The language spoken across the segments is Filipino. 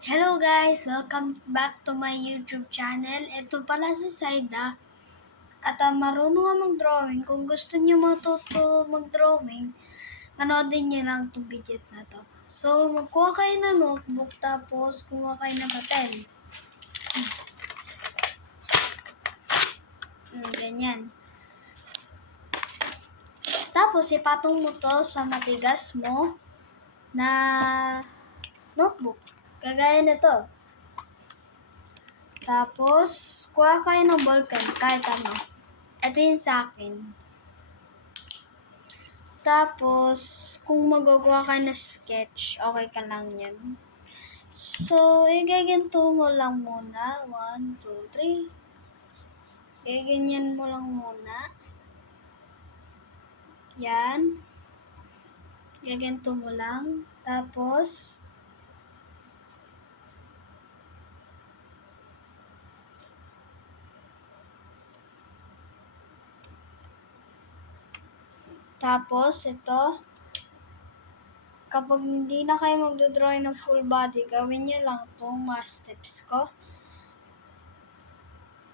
Hello guys! Welcome back to my YouTube channel. Ito pala si Saida. At marunong nga mag-drawing. Kung gusto niyo matuto mag-drawing, manoodin niyo lang itong video na to. So, magkuha kayo ng notebook tapos kumuha kayo ng papel. Ganyan. Tapos, ipatong mo to sa matigas mo na notebook. Kagaya nito. Tapos, kuha kayo ng ballpen, kahit ano. Ito yun sa akin. Tapos, kung magagawa ka na sketch, okay ka lang yan. So, igaganto mo lang muna. 1, 2, 3. Gaganyan mo lang muna. Yan. Gaganto mo lang. Tapos, ito. Kapag hindi na kayo magdodrawing ng full body, gawin nyo lang itong mga steps ko.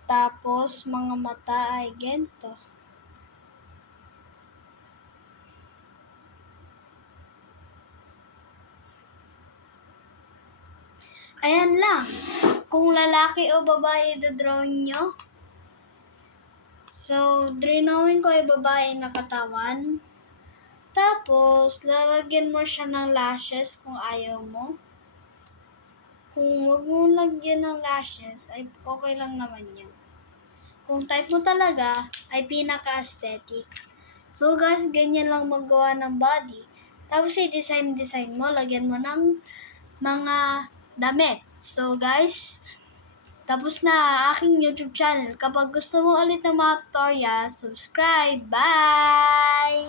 Tapos, mga mata ay ganito. Ayan lang. Kung lalaki o babae dodrawing nyo. So, drawing ko ay babae na katawan. Tapos, lalagyan mo siya ng lashes kung ayaw mo. Kung wag mo lagyan ng lashes, ay okay lang naman yan. Kung type mo talaga, ay pinaka-aesthetic. So guys, ganyan lang magawa ng body. Tapos i-design mo, lagyan mo ng mga damit. So guys, tapos na aking YouTube channel. Kapag gusto mo ulit ng mga tutorial, subscribe. Bye!